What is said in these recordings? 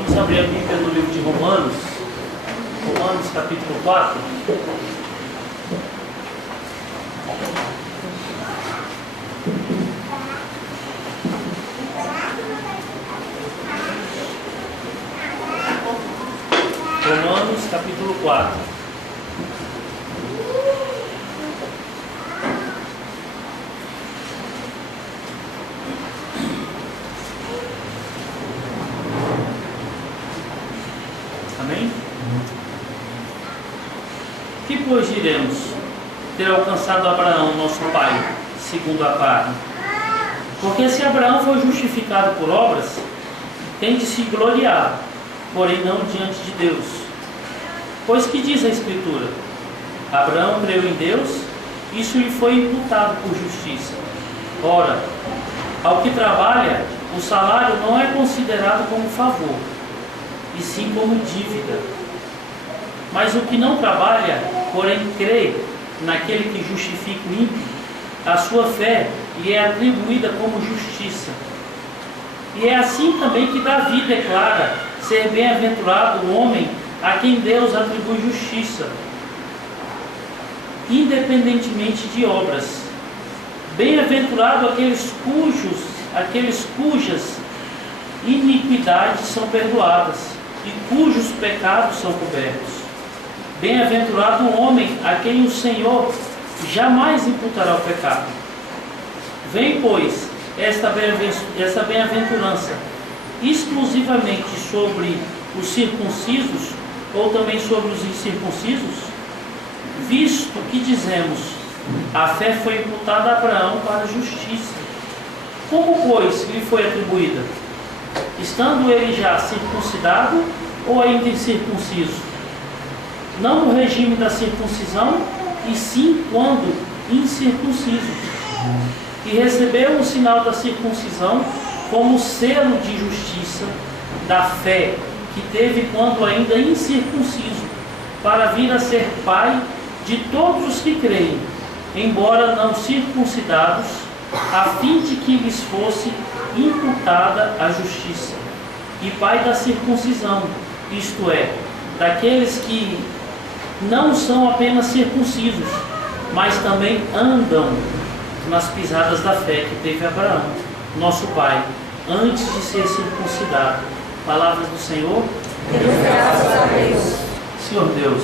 Vamos abrir a Bíblia no livro de Romanos, Romanos capítulo 4. Romanos capítulo 4. Amém? Que pois diremos? Ter alcançado Abraão, nosso pai, segundo a carne. Porque se Abraão foi justificado por obras, tem de se gloriar, porém não diante de Deus. Pois que diz a Escritura? Abraão creu em Deus, isso lhe foi imputado por justiça. Ora, ao que trabalha, o salário não é considerado como favor, e sim como dívida. Mas o que não trabalha, porém crê naquele que justifica o ímpio, a sua fé lhe é atribuída como justiça. E é assim também que Davi declara ser bem-aventurado o homem a quem Deus atribui justiça, independentemente de obras. Bem-aventurado aqueles cujas iniquidades são perdoadas e cujos pecados são cobertos. Bem-aventurado o homem a quem o Senhor jamais imputará o pecado. Vem, pois, esta bem-aventurança exclusivamente sobre os circuncisos ou também sobre os incircuncisos? Visto que dizemos, a fé foi imputada a Abraão para a justiça. Como, pois, lhe foi atribuída? Estando ele já circuncidado ou ainda incircunciso? Não no regime da circuncisão, e sim quando incircunciso. E recebeu o sinal da circuncisão como selo de justiça da fé que teve quando ainda incircunciso, para vir a ser pai de todos os que creem, embora não circuncidados, a fim de que lhes fosse imputada a justiça, e pai da circuncisão, isto é, daqueles que não são apenas circuncisos, mas também andam nas pisadas da fé que teve Abraão, nosso pai, antes de ser circuncidado. Palavras do Senhor. Graças a Deus. Senhor Deus,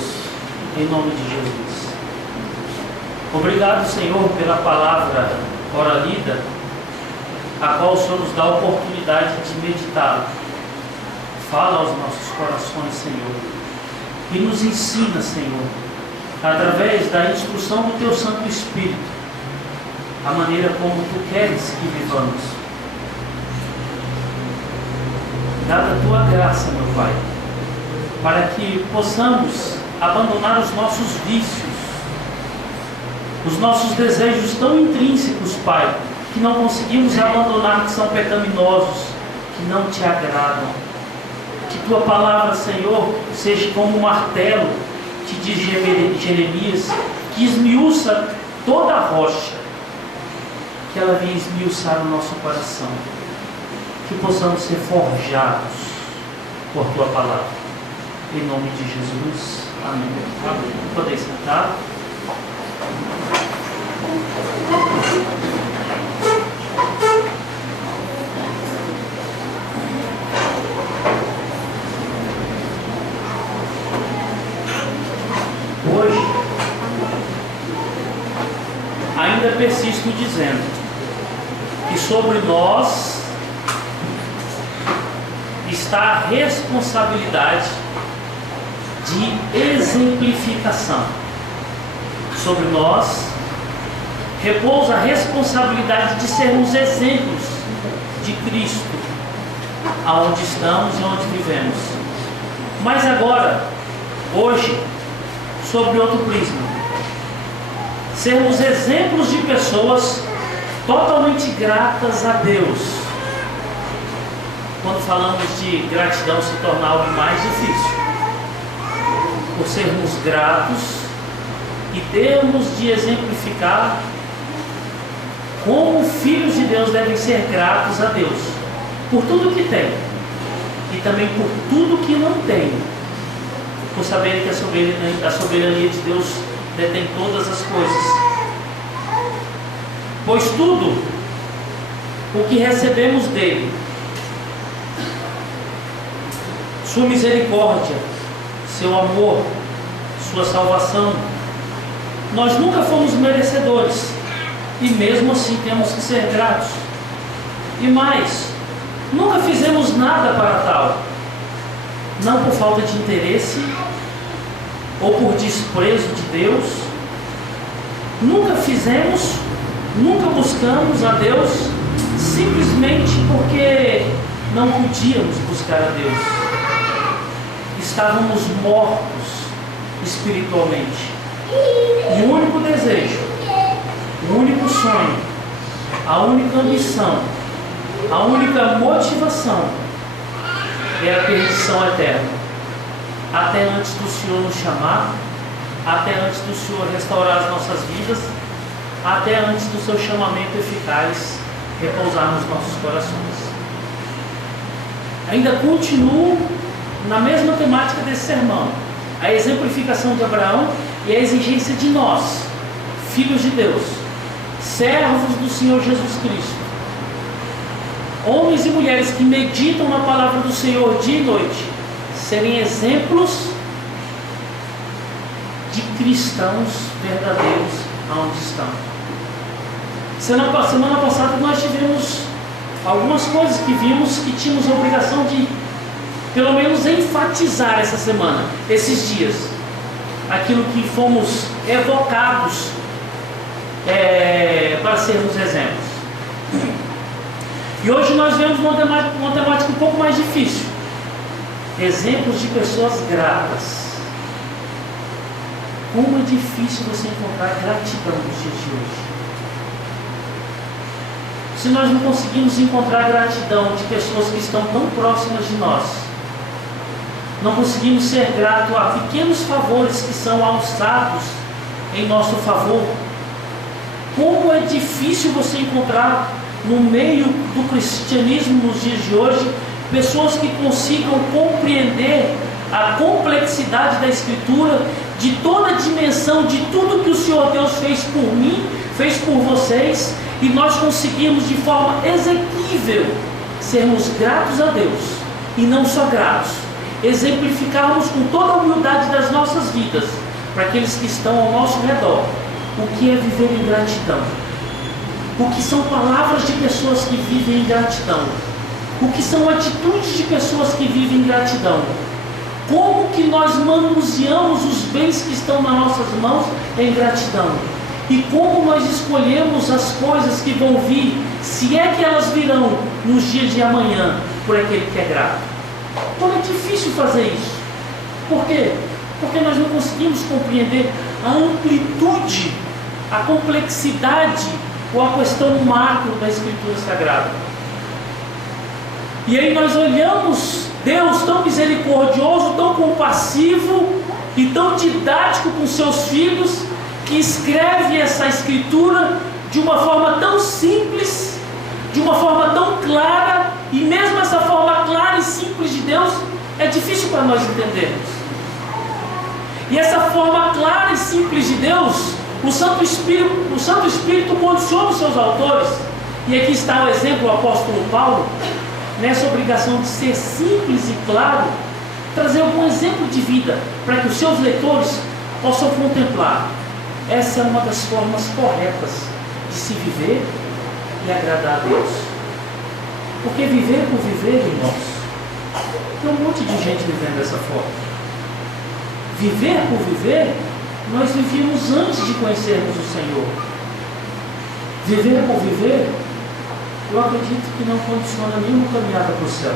em nome de Jesus, obrigado, Senhor, pela palavra ora lida, a qual o Senhor nos dá a oportunidade de meditá-la. Fala aos nossos corações, Senhor, e nos ensina, Senhor, através da instrução do Teu Santo Espírito, a maneira como Tu queres que vivamos. Dada a Tua graça, meu Pai, para que possamos abandonar os nossos vícios, os nossos desejos tão intrínsecos, Pai, que não conseguimos abandonar, que são pecaminosos, que não Te agradam. Que Tua palavra, Senhor, seja como um martelo, que diz Jeremias, que esmiuça toda a rocha, que ela venha esmiuçar o nosso coração, que possamos ser forjados por Tua palavra. Em nome de Jesus. Amém. Amém. Podem sentar. Hoje, ainda persisto dizendo que sobre nós está a responsabilidade de exemplificação. Sobre nós repousa a responsabilidade de sermos exemplos de Cristo, aonde estamos e onde vivemos. Mas agora, hoje, sobre outro prisma, sermos exemplos de pessoas totalmente gratas a Deus. Quando falamos de gratidão se torna algo mais difícil, por sermos gratos e termos de exemplificar como filhos de Deus devem ser gratos a Deus por tudo que tem, e também por tudo que não tenho, por saberem que a soberania de Deus detém todas as coisas. Pois tudo o que recebemos dele, sua misericórdia, seu amor, sua salvação, nós nunca fomos merecedores, e mesmo assim temos que ser gratos. E mais, nunca fizemos nada para tal, não por falta de interesse ou por desprezo de Deus. Nunca fizemos, nunca buscamos a Deus simplesmente porque não podíamos buscar a Deus. Estávamos mortos espiritualmente. E o único desejo, o único sonho, a única ambição, a única motivação era a perdição eterna. Até antes do Senhor nos chamar, até antes do Senhor restaurar as nossas vidas, até antes do seu chamamento eficaz repousar nos nossos corações. Ainda continuo na mesma temática desse sermão, a exemplificação de Abraão e a exigência de nós, filhos de Deus, servos do Senhor Jesus Cristo, homens e mulheres que meditam na palavra do Senhor dia e noite, serem exemplos de cristãos verdadeiros aonde estão. Semana passada nós tivemos algumas coisas que vimos que tínhamos a obrigação de pelo menos enfatizar essa semana, esses dias, aquilo que fomos evocados para sermos exemplos. E hoje nós vemos uma temática um pouco mais difícil: exemplos de pessoas gratas. Como é difícil você encontrar gratidão nos dias de hoje. Se nós não conseguimos encontrar gratidão de pessoas que estão tão próximas de nós, não conseguimos ser gratos a pequenos favores que são alçados em nosso favor, como é difícil você encontrar no meio do cristianismo nos dias de hoje pessoas que consigam compreender a complexidade da Escritura, de toda a dimensão de tudo que o Senhor Deus fez por mim, fez por vocês, e nós conseguimos de forma exequível sermos gratos a Deus, e não só gratos, exemplificarmos com toda a humildade das nossas vidas para aqueles que estão ao nosso redor o que é viver em gratidão, o que são palavras de pessoas que vivem em gratidão, o que são atitudes de pessoas que vivem em gratidão, como que nós manuseamos os bens que estão nas nossas mãos em gratidão, e como nós escolhemos as coisas que vão vir, se é que elas virão nos dias de amanhã, por aquele que é grato. Então é difícil fazer isso. Por quê? Porque nós não conseguimos compreender a amplitude, a complexidade ou a questão macro da Escritura Sagrada. E aí nós olhamos Deus tão misericordioso, tão compassivo e tão didático com seus filhos, que escreve essa Escritura de uma forma tão simples, de uma forma tão clara, e mesmo essa forma clara e simples de Deus é difícil para nós entendermos. E essa forma clara e simples de Deus, o Santo Espírito condiciona os seus autores. E aqui está o exemplo do apóstolo Paulo, nessa obrigação de ser simples e claro, trazer algum exemplo de vida para que os seus leitores possam contemplar. Essa é uma das formas corretas de se viver e agradar a Deus. Porque viver por viver, irmãos, tem um monte de gente vivendo dessa forma. Viver por viver, nós vivíamos antes de conhecermos o Senhor. Viver por viver, eu acredito que não condiciona nenhuma caminhada para o céu.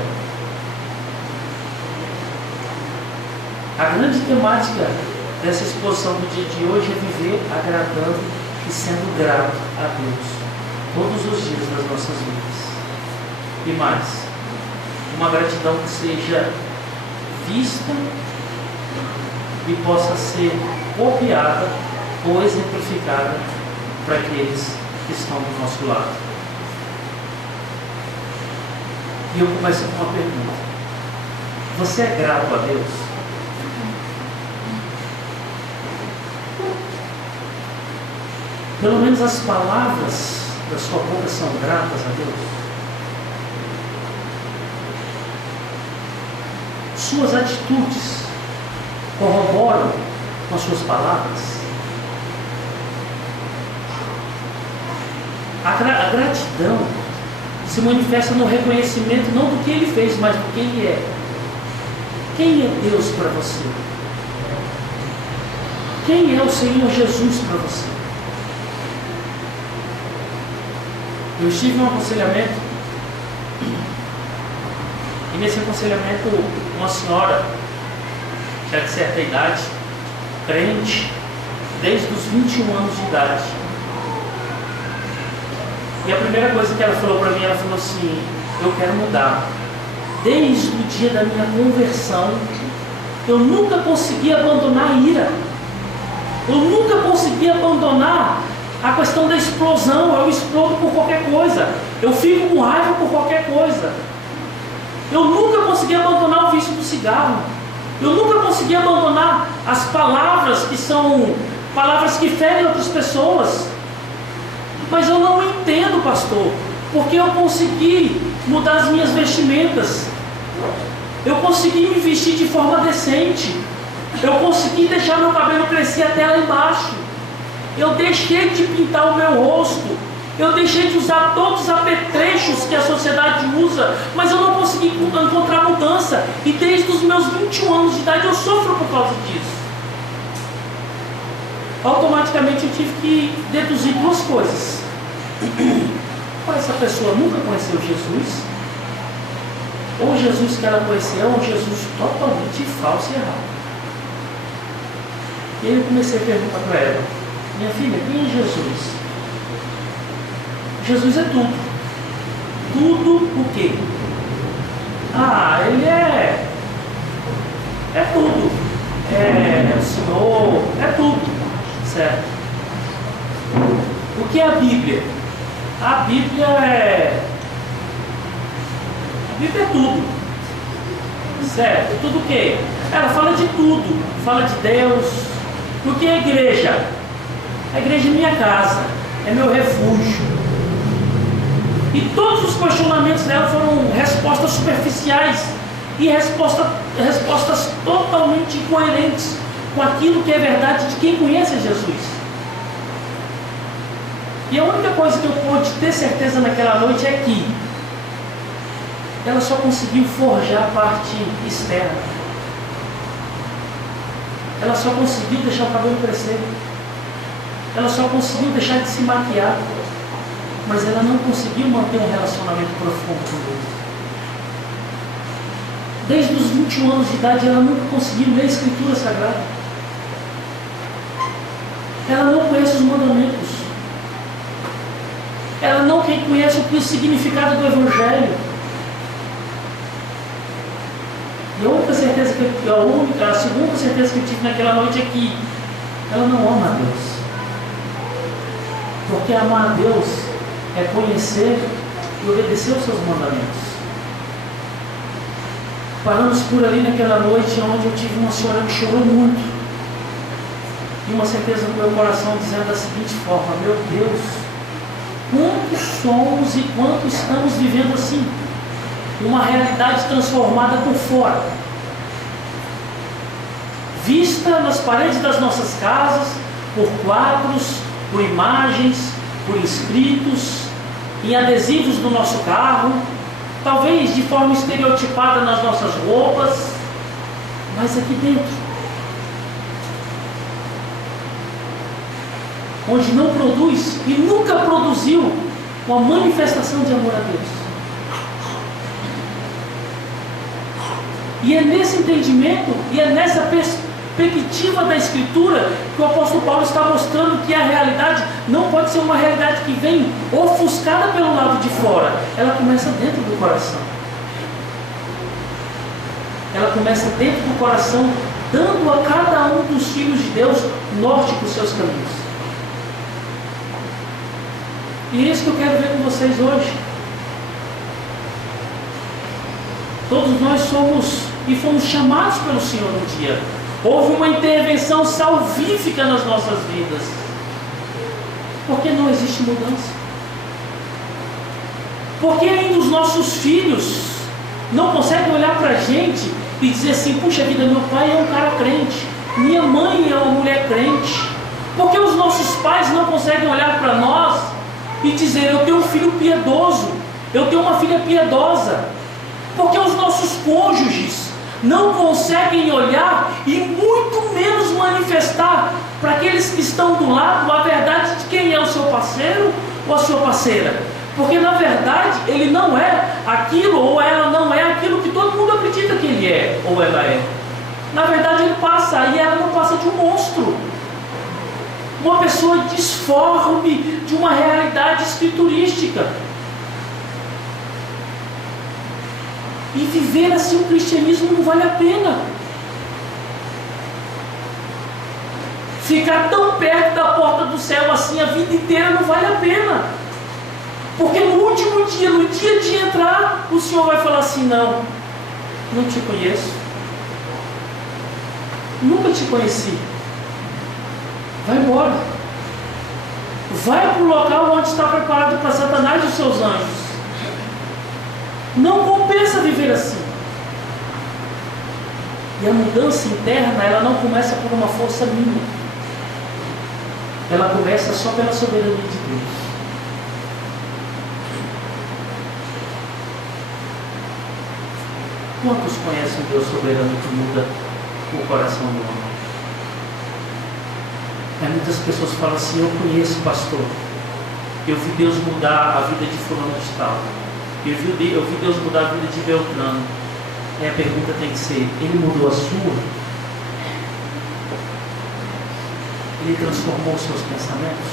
A grande temática dessa exposição do dia de hoje é viver agradando e sendo grato a Deus todos os dias das nossas vidas. E mais, uma gratidão que seja vista e possa ser copiada ou exemplificada para aqueles que estão do nosso lado. E eu começo com uma pergunta: Você é grato a Deus? Pelo menos as palavras da sua boca são gratas a Deus? Suas atitudes corroboram com as suas palavras? A gratidão se manifesta no reconhecimento não do que Ele fez, mas do que Ele é. Quem é Deus para você? Quem é o Senhor Jesus para você? Eu estive em um aconselhamento, e nesse aconselhamento uma senhora, já de certa idade, crente, desde os 21 anos de idade. E a primeira coisa que ela falou para mim, ela falou assim: eu quero mudar. Desde o dia da minha conversão, eu nunca consegui abandonar a ira. Eu nunca consegui abandonar a questão da explosão. Eu explodo por qualquer coisa. Eu fico com raiva por qualquer coisa. Eu nunca consegui abandonar o vício do cigarro. Eu nunca consegui abandonar as palavras que são palavras que ferem outras pessoas. Mas eu não entendo, pastor, porque eu consegui mudar as minhas vestimentas. Eu consegui me vestir de forma decente. Eu consegui deixar meu cabelo crescer até lá embaixo. Eu deixei de pintar o meu rosto. Eu deixei de usar todos os apetrechos que a sociedade usa. Mas eu não consegui encontrar mudança. E desde os meus 21 anos de idade eu sofro por causa disso. Automaticamente eu tive que deduzir duas coisas. Ou essa pessoa nunca conheceu Jesus, ou Jesus que ela conheceu é um Jesus totalmente falso e errado. E aí eu comecei a perguntar para ela: minha filha, quem é Jesus? Jesus é tudo. Tudo o quê? Ele é tudo. É o Senhor, é tudo. Certo? O que é a Bíblia? A Bíblia é tudo. Certo? Tudo o quê? Ela fala de tudo. Fala de Deus. O que é a igreja? A igreja é minha casa. É meu refúgio. E todos os questionamentos dela foram respostas superficiais. E respostas totalmente incoerentes com aquilo que é verdade de quem conhece Jesus. E a única coisa que eu pude ter certeza naquela noite é que ela só conseguiu forjar a parte externa. Ela só conseguiu deixar o cabelo crescer. Ela só conseguiu deixar de se maquiar. Mas ela não conseguiu manter um relacionamento profundo com Deus. Desde os 21 anos de idade ela nunca conseguiu ler a Escritura Sagrada. Ela não conhece os mandamentos. Ela não conhece o significado do Evangelho. E a segunda certeza que eu tive naquela noite é que ela não ama a Deus. Porque amar a Deus é conhecer e obedecer os seus mandamentos. Paramos por ali naquela noite onde eu tive uma senhora que chorou muito. E uma certeza no meu coração dizendo da seguinte forma: meu Deus, quantos somos e quanto estamos vivendo assim? Uma realidade transformada por fora, vista nas paredes das nossas casas, por quadros, por imagens, por escritos, em adesivos do nosso carro, talvez de forma estereotipada nas nossas roupas, mas aqui dentro, onde não produz e nunca produziu uma manifestação de amor a Deus. E é nesse entendimento e é nessa perspectiva da Escritura que o apóstolo Paulo está mostrando que a realidade não pode ser uma realidade que vem ofuscada pelo lado de fora. Ela começa dentro do coração. Ela começa dentro do coração, dando a cada um dos filhos de Deus norte para os seus caminhos. E é isso que eu quero ver com vocês hoje. Todos nós somos e fomos chamados pelo Senhor um dia. Houve uma intervenção salvífica nas nossas vidas. Por que não existe mudança? Por que ainda os nossos filhos não conseguem olhar para a gente e dizer assim: puxa vida, meu pai é um cara crente, minha mãe é uma mulher crente? Por que os nossos pais não conseguem olhar para nós e dizer: eu tenho um filho piedoso, eu tenho uma filha piedosa? Porque os nossos cônjuges não conseguem olhar e muito menos manifestar para aqueles que estão do lado a verdade de quem é o seu parceiro ou a sua parceira? Porque na verdade ele não é aquilo, ou ela não é aquilo que todo mundo acredita que ele é ou ela é. Na verdade ele passa, e ela não passa de um monstro, uma pessoa disforme de uma realidade escriturística. E viver assim o cristianismo não vale a pena. Ficar tão perto da porta do céu assim a vida inteira não vale a pena. Porque no último dia, no dia de entrar, o Senhor vai falar assim: não te conheço, nunca te conheci, vai embora, vai para o local onde está preparado para Satanás e os seus anjos. Não compensa viver assim. E a mudança interna, ela não começa por uma força minha, ela começa só pela soberania de Deus. Quantos conhecem o Deus soberano que muda o coração do homem? Muitas pessoas falam assim: eu conheço, pastor, eu vi Deus mudar a vida de fulano de tal, eu vi Deus mudar a vida de Beltrano. E a pergunta tem que ser: ele mudou a sua? Ele transformou os seus pensamentos?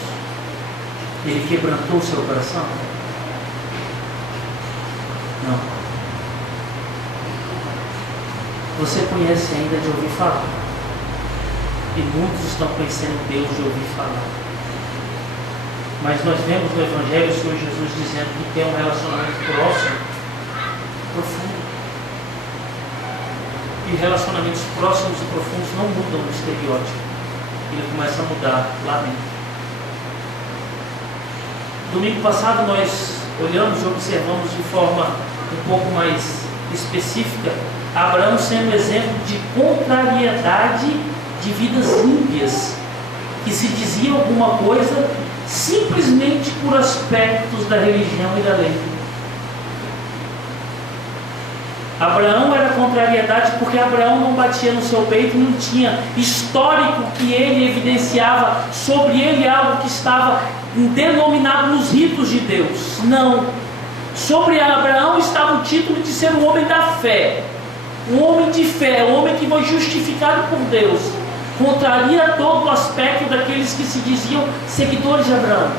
Ele quebrantou o seu coração? Não. Você conhece ainda de ouvir falar, e muitos estão conhecendo Deus de ouvir falar. Mas nós vemos no Evangelho o Senhor Jesus dizendo que tem um relacionamento próximo, profundo. E relacionamentos próximos e profundos não mudam no estereótipo, ele começa a mudar lá dentro. Domingo passado nós olhamos e observamos de forma um pouco mais específica Abraão sendo exemplo de contrariedade de vidas ímpias, que se dizia alguma coisa simplesmente por aspectos da religião e da lei. Abraão era contrariedade porque Abraão não batia no seu peito, não tinha histórico que ele evidenciava sobre ele algo que estava denominado nos ritos de Deus. Não. Sobre Abraão estava o título de ser um homem da fé. Um homem de fé, um homem que foi justificado por Deus. Contraria todo o aspecto daqueles que se diziam seguidores de Abraão,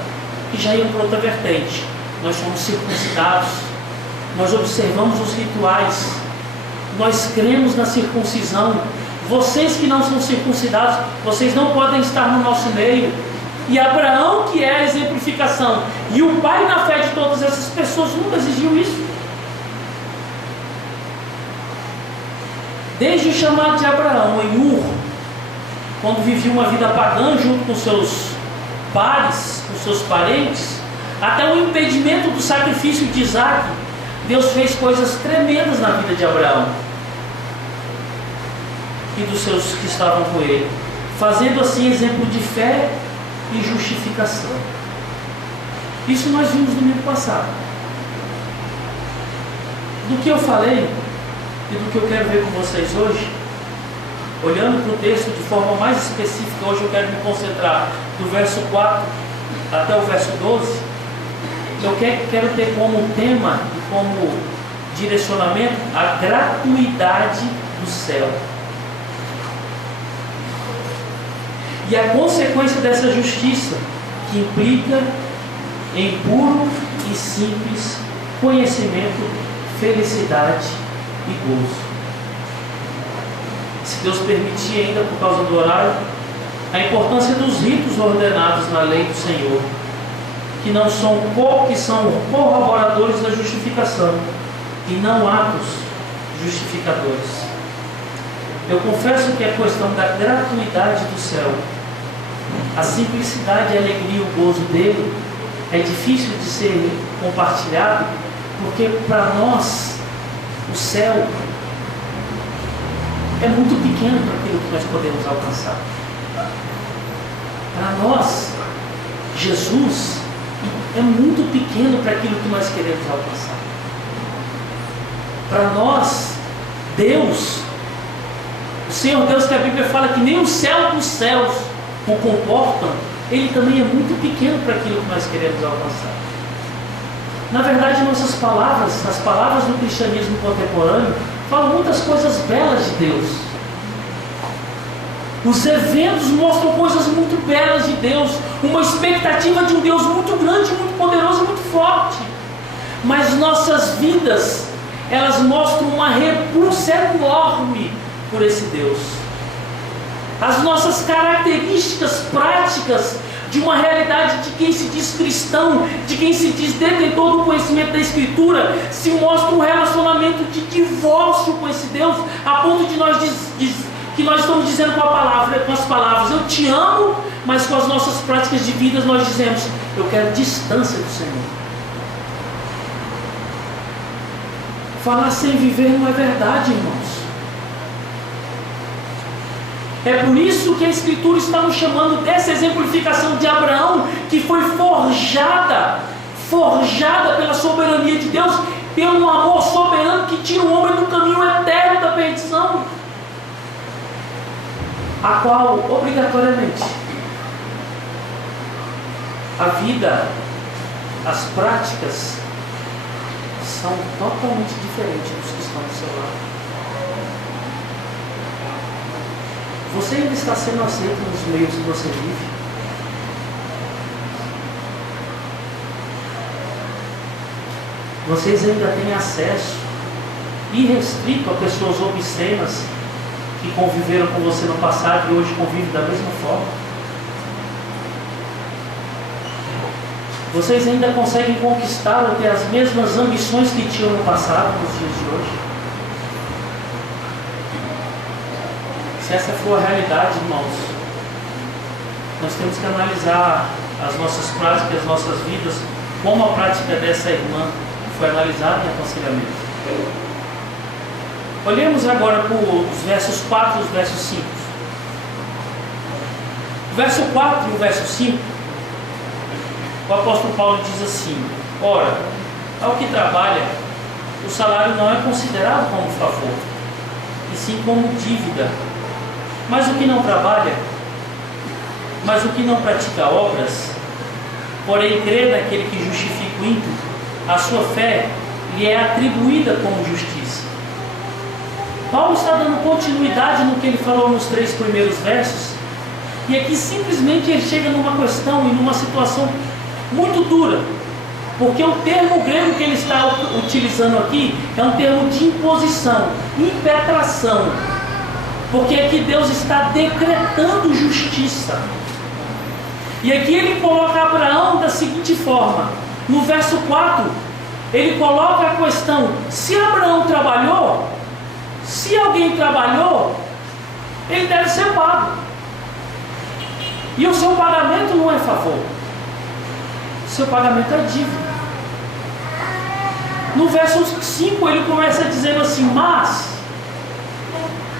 que já iam para outra vertente. Nós somos circuncidados, nós observamos os rituais, nós cremos na circuncisão. Vocês que não são circuncidados, vocês não podem estar no nosso meio. E Abraão, que é a exemplificação e o pai na fé de todas essas pessoas, nunca exigiu isso. Desde o chamado de Abraão em Ur, quando vivia uma vida pagã junto com seus pares, com seus parentes, até o impedimento do sacrifício de Isaac, Deus fez coisas tremendas na vida de Abraão e dos seus que estavam com ele, fazendo assim exemplo de fé e justificação. Isso nós vimos no domingo passado. Do que eu falei e do que eu quero ver com vocês hoje, olhando para o texto de forma mais específica, hoje eu quero me concentrar do verso 4 até o verso 12. Eu quero ter como tema e como direcionamento a gratuidade do céu e a consequência dessa justiça, que implica em puro e simples conhecimento, felicidade e gozo. Se Deus permitir, ainda por causa do horário, a importância dos ritos ordenados na lei do Senhor, que são corroboradores da justificação e não atos justificadores. Eu confesso que a questão da gratuidade do céu, a simplicidade, a alegria e o gozo dele é difícil de ser compartilhado, porque para nós o céu é muito pequeno para aquilo que nós podemos alcançar. Para nós, Jesus é muito pequeno para aquilo que nós queremos alcançar. Para nós, Deus, o Senhor Deus, que a Bíblia fala que nem o céu dos céus o comportam, Ele também é muito pequeno para aquilo que nós queremos alcançar. Na verdade, nossas palavras, as palavras do cristianismo contemporâneo, falam muitas coisas belas de Deus. Os eventos mostram coisas muito belas de Deus, uma expectativa de um Deus muito grande, muito poderoso, muito forte. Mas nossas vidas, elas mostram uma repulsa enorme por esse Deus. As nossas características práticas de uma realidade de quem se diz cristão, de quem se diz detentor do conhecimento da Escritura, se mostra um relacionamento de divórcio com esse Deus, a ponto de que nós estamos dizendo com as palavras, eu te amo, mas com as nossas práticas de vida nós dizemos, eu quero distância do Senhor. Falar sem viver não é verdade, irmãos. É por isso que a Escritura está nos chamando dessa exemplificação de Abraão, que foi forjada pela soberania de Deus, pelo amor soberano que tira o homem do caminho eterno da perdição, a qual, obrigatoriamente, a vida, as práticas são totalmente diferentes dos que estão do seu lado. Você ainda está sendo aceito nos meios que você vive? Vocês ainda têm acesso irrestrito a pessoas obscenas que conviveram com você no passado e hoje convivem da mesma forma? Vocês ainda conseguem conquistar ou ter as mesmas ambições que tinham no passado, nos dias de hoje? Se essa for a realidade, irmãos, nós temos que analisar as nossas práticas, as nossas vidas, como a prática dessa irmã foi analisada em aconselhamento. Olhemos agora para os versos 4 e os versos 5. O verso 4 e o verso 5, o apóstolo Paulo diz assim: ora, ao que trabalha, o salário não é considerado como favor, e sim como dívida. Mas o que não trabalha, mas o que não pratica obras, porém crê naquele que justifica o ímpio, a sua fé lhe é atribuída como justiça. Paulo está dando continuidade no que ele falou nos 3 primeiros versos, e aqui simplesmente ele chega numa questão e numa situação muito dura, porque o termo grego que ele está utilizando aqui é um termo de imposição, impetração, porque aqui Deus está decretando justiça. E aqui ele coloca Abraão da seguinte forma: no verso 4, ele coloca a questão: se Abraão trabalhou, se alguém trabalhou, ele deve ser pago. E o seu pagamento não é favor, o seu pagamento é dívida. No verso 5 ele começa dizendo assim: mas,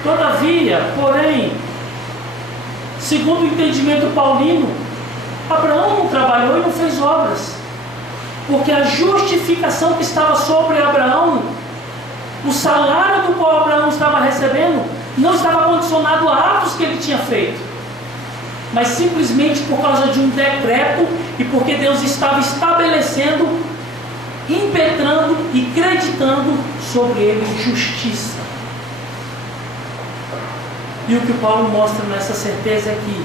todavia, porém, segundo o entendimento paulino, Abraão não trabalhou e não fez obras, porque a justificação que estava sobre Abraão, o salário do qual Abraão estava recebendo, não estava condicionado a atos que ele tinha feito, mas simplesmente por causa de um decreto e porque Deus estava estabelecendo, impetrando e creditando sobre ele justiça. E o que Paulo mostra nessa certeza é que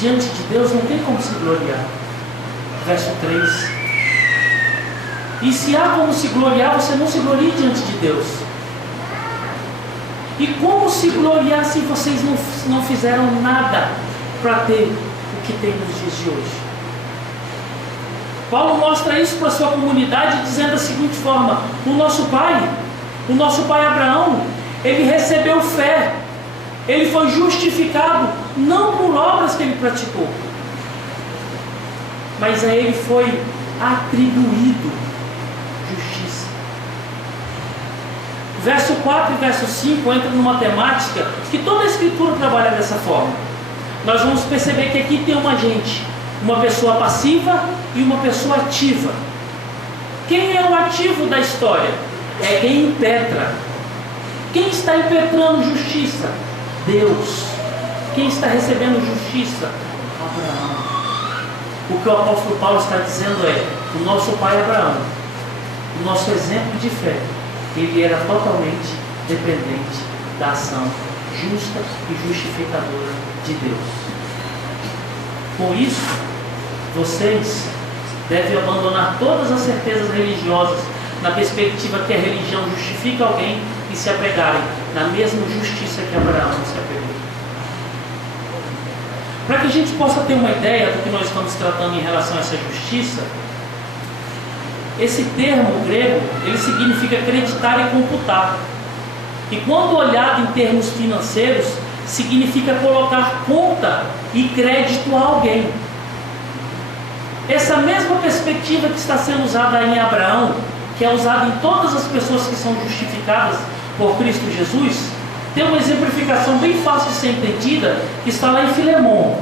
diante de Deus não tem como se gloriar. Verso 3: e se há como se gloriar, você não se glorie diante de Deus. E como se gloriar se vocês não fizeram nada para ter o que tem nos dias de hoje? Paulo mostra isso para a sua comunidade dizendo da seguinte forma: o nosso pai Abraão, ele recebeu fé Ele foi justificado não por obras que ele praticou, mas a ele foi atribuído justiça. Verso 4 e verso 5 entram numa temática que toda a Escritura trabalha dessa forma. Nós vamos perceber que aqui tem uma gente, uma pessoa passiva e uma pessoa ativa. Quem é o ativo da história? É quem impetra. Quem está impetrando justiça? Deus. Quem está recebendo justiça? Abraão. O que o apóstolo Paulo está dizendo é: o nosso pai Abraão, o nosso exemplo de fé, ele era totalmente dependente da ação justa e justificadora de Deus. Com isso, vocês devem abandonar todas as certezas religiosas na perspectiva que a religião justifica alguém e se apegarem na mesma justiça que Abraão se apegou. Para que a gente possa ter uma ideia do que nós estamos tratando em relação a essa justiça, esse termo grego, ele significa acreditar e computar. E quando olhado em termos financeiros, significa colocar conta e crédito a alguém. Essa mesma perspectiva que está sendo usada em Abraão, que é usada em todas as pessoas que são justificadas por Cristo Jesus, tem uma exemplificação bem fácil de ser entendida, que está lá em Filemon.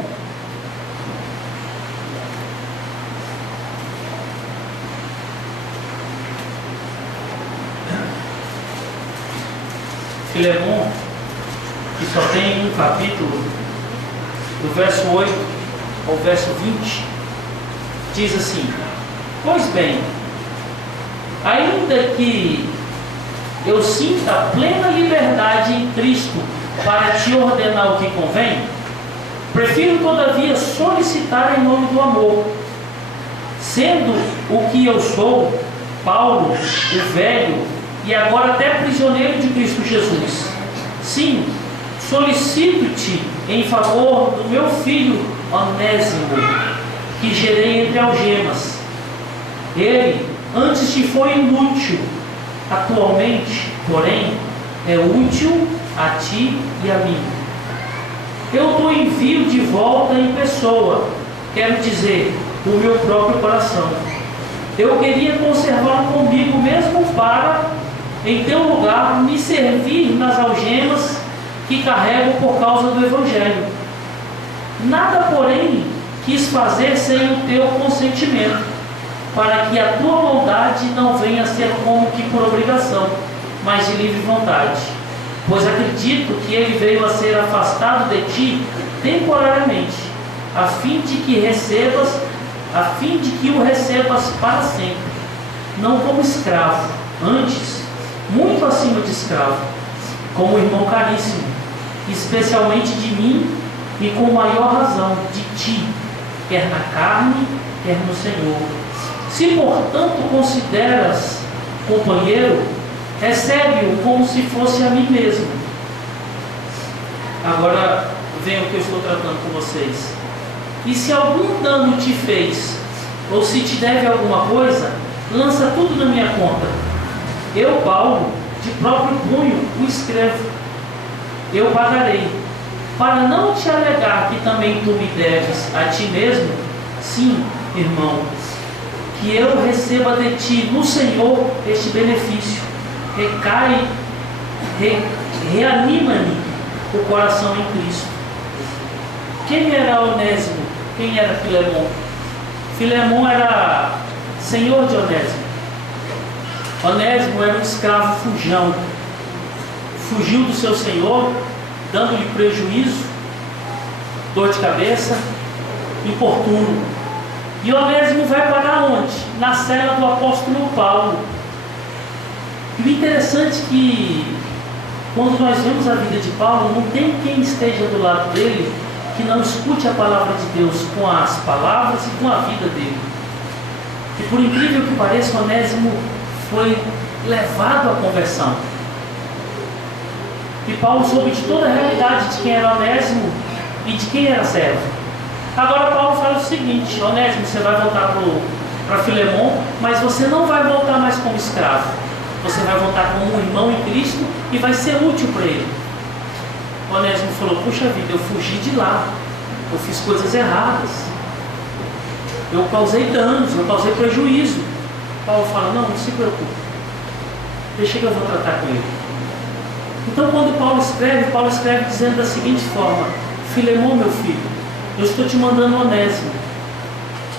Filemon, que só tem um capítulo, do verso 8 ao verso 20, diz assim: pois bem, ainda que eu sinta plena liberdade em Cristo para te ordenar o que convém, prefiro todavia solicitar em nome do amor, sendo o que eu sou, Paulo, o velho, e agora até prisioneiro de Cristo Jesus. Sim, solicito-te em favor do meu filho Onésimo, que gerei entre algemas. Ele antes te foi inútil, atualmente, porém, é útil a ti e a mim. Eu te envio de volta em pessoa, quero dizer, o meu próprio coração. Eu queria conservá-lo comigo mesmo para, em teu lugar, me servir nas algemas que carrego por causa do Evangelho. Nada, porém, quis fazer sem o teu consentimento, para que a tua bondade não venha a ser como que por obrigação, mas de livre vontade. Pois acredito que ele veio a ser afastado de ti temporariamente, a fim de que o recebas para sempre, não como escravo, antes, muito acima de escravo, como irmão caríssimo, especialmente de mim e com maior razão de ti, quer na carne, quer no Senhor. Se, portanto, consideras companheiro, recebe-o como se fosse a mim mesmo. Agora vem o que eu estou tratando com vocês. E se algum dano te fez, ou se te deve alguma coisa, lança tudo na minha conta. Eu, Paulo, de próprio punho, o escrevo. Eu pagarei. Para não te alegar que também tu me deves a ti mesmo, sim, irmão, que eu receba de ti no Senhor este benefício. Reanima-me o coração em Cristo. Quem era Onésimo? Quem era Filemon? Filemon era senhor de Onésimo. Onésimo era um escravo fujão. Fugiu do seu senhor, dando-lhe prejuízo, dor de cabeça, importuno. E Onésimo vai parar onde? Na cela do apóstolo Paulo. E o interessante é que, quando nós vemos a vida de Paulo, não tem quem esteja do lado dele que não escute a palavra de Deus com as palavras e com a vida dele. E por incrível que pareça, Onésimo foi levado à conversão. E Paulo soube de toda a realidade de quem era Onésimo e de quem era servo. Agora Paulo fala o seguinte: Onésimo, você vai voltar para Filemon, mas você não vai voltar mais como escravo. Você vai voltar como um irmão em Cristo e vai ser útil para ele. Onésimo falou: puxa vida, eu fugi de lá, eu fiz coisas erradas, eu causei danos, eu causei prejuízo. Paulo fala: não se preocupe, deixa que eu vou tratar com ele. Então, quando Paulo escreve dizendo da seguinte forma: Filemon, meu filho, eu estou te mandando Onésimo.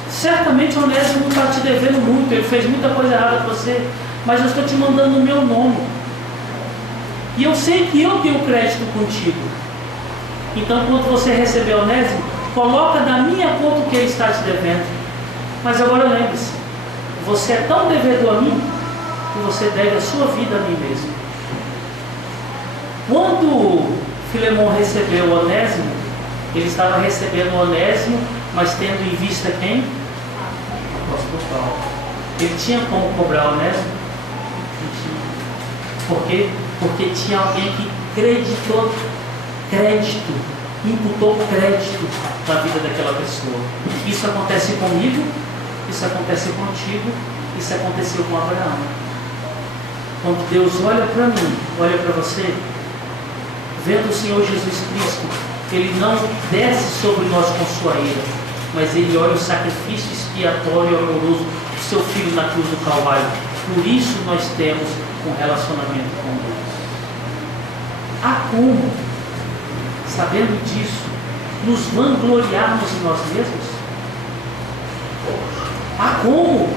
Certamente Onésimo está te devendo muito, ele fez muita coisa errada com você, mas eu estou te mandando o meu nome. E eu sei que eu tenho crédito contigo. Então, quando você receber Onésimo, coloca na minha conta o que ele está te devendo. Mas agora lembre-se, você é tão devedor a mim que você deve a sua vida a mim mesmo. Quando Filemon recebeu Onésimo, ele estava recebendo Onésimo, mas tendo em vista quem? O apóstolo Paulo. Ele tinha como cobrar Onésimo? Não tinha. Por quê? Porque tinha alguém que imputou crédito na vida daquela pessoa. Isso acontece comigo, isso acontece contigo, isso aconteceu com Abraão. Quando Deus olha para mim, olha para você, vendo o Senhor Jesus Cristo, Ele não desce sobre nós com sua ira, mas Ele olha o sacrifício expiatório e amoroso do seu Filho na cruz do Calvário. Por isso nós temos um relacionamento com Deus. Há como, sabendo disso, nos vangloriarmos em nós mesmos? Há como,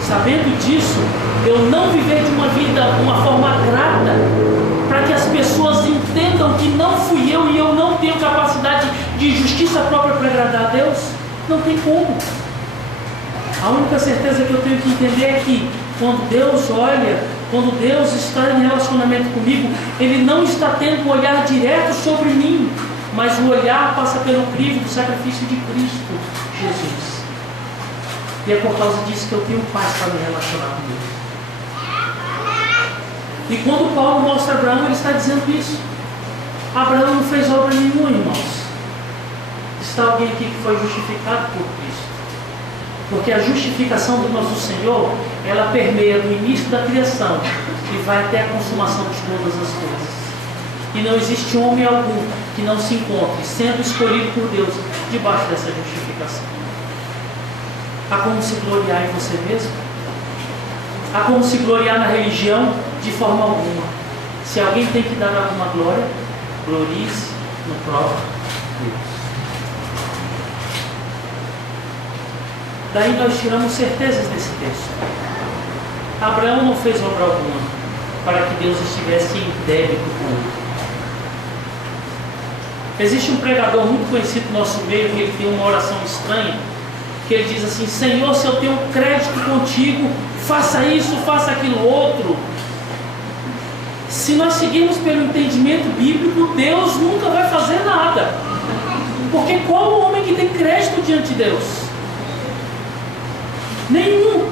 sabendo disso, eu não viver de uma vida, uma forma grata, para que as pessoas entendam que não fui eu e eu não tenho capacidade de justiça própria para agradar a Deus? Não tem como. A única certeza que eu tenho que entender é que quando Deus olha, quando Deus está em relacionamento comigo, Ele não está tendo um olhar direto sobre mim, mas o olhar passa pelo crivo do sacrifício de Cristo Jesus. E é por causa disso que eu tenho paz para me relacionar com Deus. E quando Paulo mostra Abraão, ele está dizendo isso. Abraão não fez obra nenhuma, irmãos. Está alguém aqui que foi justificado por Cristo. Porque a justificação do nosso Senhor, ela permeia do início da criação e vai até a consumação de todas as coisas. E não existe homem algum que não se encontre sendo escolhido por Deus debaixo dessa justificação. Há como se gloriar em você mesmo? Há como se gloriar na religião? De forma alguma. Se alguém tem que dar alguma glória, glorie-se no próprio Deus. Daí nós tiramos certezas desse texto. Abraão não fez obra alguma para que Deus estivesse em débito com ele. Existe um pregador muito conhecido no nosso meio, que ele tem uma oração estranha, que ele diz assim: Senhor, se eu tenho crédito contigo, faça isso, faça aquilo outro. Se nós seguirmos pelo entendimento bíblico, Deus nunca vai fazer nada. Porque qual o homem que tem crédito diante de Deus? Nenhum.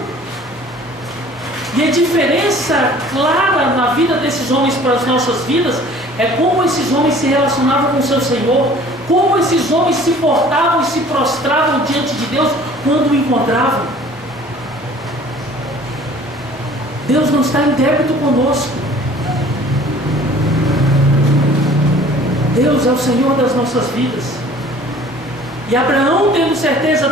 E a diferença clara na vida desses homens para as nossas vidas é como esses homens se relacionavam com o seu Senhor, como esses homens se portavam e se prostravam diante de Deus quando o encontravam. Deus não está em débito conosco. Deus é o Senhor das nossas vidas. E Abraão, tendo certeza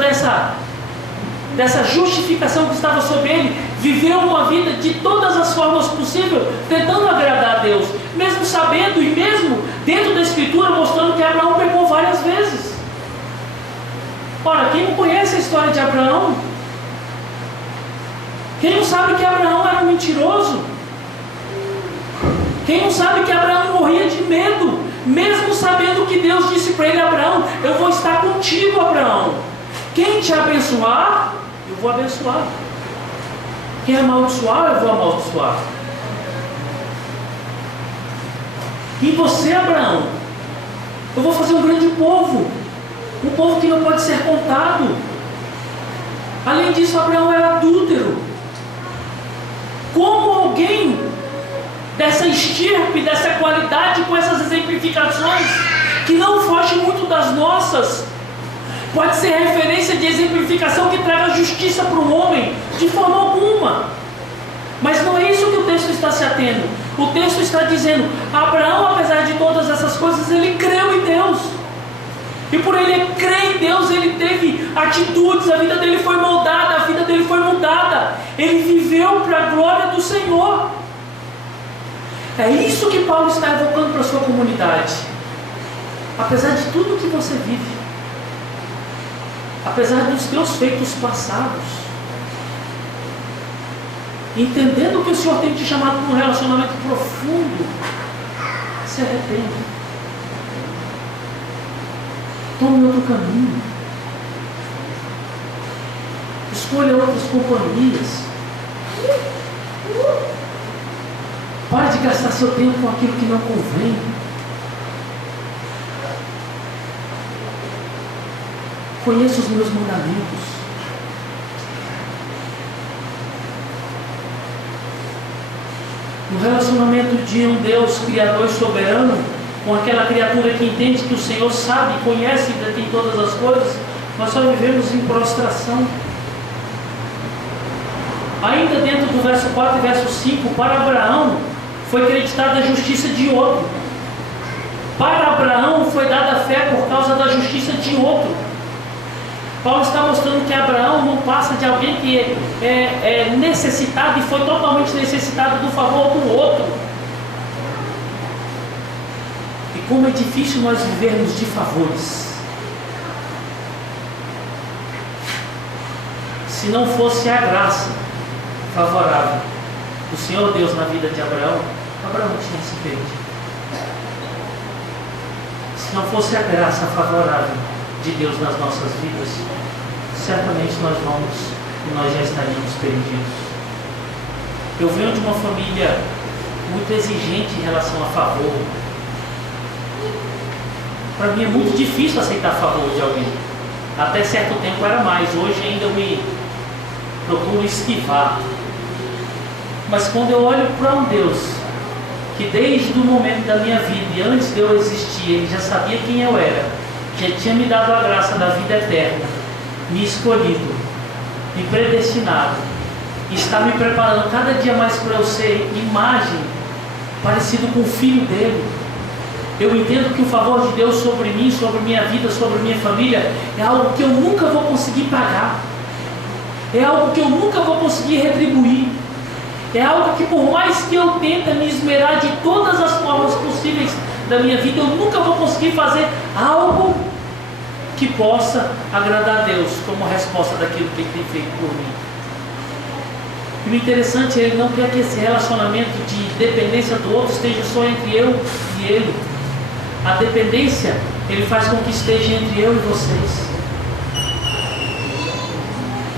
dessa justificação que estava sobre ele, viveu uma vida de todas as formas possíveis, tentando agradar a Deus, mesmo sabendo e mesmo dentro da Escritura mostrando que Abraão pecou várias vezes. Ora, quem não conhece a história de Abraão? Quem não sabe que Abraão era um mentiroso? Quem não sabe que Abraão morria de medo, mesmo sabendo que Deus disse para ele: Abraão, eu vou estar contigo, Abraão. Quem te abençoar, eu vou abençoar. Quem amaldiçoar, eu vou amaldiçoar. E você, Abraão, eu vou fazer um grande povo, um povo que não pode ser contado. Além disso, Abraão era adúltero. Como alguém dessa estirpe, dessa qualidade, com essas exemplificações que não fogem muito das nossas, pode ser referência de exemplificação que traga justiça para o homem? De forma alguma. Mas não é isso que o texto está se atendo. O texto está dizendo: Abraão, apesar de todas essas coisas, ele creu em Deus. E por ele crer em Deus, ele teve atitudes, a vida dele foi moldada, a vida dele foi mudada. Ele viveu para a glória do Senhor. É isso que Paulo está evocando para a sua comunidade. Apesar de tudo que você vive, apesar dos teus feitos passados, entendendo que o Senhor tem te chamado para um relacionamento profundo, se arrepende. Tome outro caminho. Escolha outras companhias. Pare de gastar seu tempo com aquilo que não convém. Conheça os meus mandamentos. No relacionamento de um Deus Criador e soberano, com aquela criatura que entende que o Senhor sabe, conhece e detém todas as coisas, nós só vivemos em prostração. Ainda dentro do verso 4 e verso 5, para Abraão foi acreditada a justiça de outro. Para Abraão foi dada a fé por causa da justiça de outro. Paulo está mostrando que Abraão não passa de alguém que é necessitado e foi totalmente necessitado do favor do outro. E como é difícil nós vivermos de favores. Se não fosse a graça favorável do Senhor Deus na vida de Abraão, Abraão tinha se perdido. Se não fosse a graça favorável de Deus nas nossas vidas, certamente nós já estaríamos perdidos. Eu venho de uma família muito exigente em relação a favor. Para mim é muito difícil aceitar favor de alguém. Até certo tempo era mais, hoje ainda eu me procuro esquivar. Mas quando eu olho para um Deus que desde o momento da minha vida e antes de eu existir, Ele já sabia quem eu era, já tinha me dado a graça da vida eterna, me escolhido, me predestinado, e está me preparando cada dia mais para eu ser imagem, parecido com o Filho dele. Eu entendo que o favor de Deus sobre mim, sobre minha vida, sobre minha família, é algo que eu nunca vou conseguir pagar, é algo que eu nunca vou conseguir retribuir, é algo que por mais que eu tente me esmerar de todas as formas possíveis da minha vida, eu nunca vou conseguir fazer algo que possa agradar a Deus como resposta daquilo que Ele tem feito por mim. E o interessante é Ele não quer que esse relacionamento de dependência do outro esteja só entre eu e Ele. A dependência Ele faz com que esteja entre eu e vocês.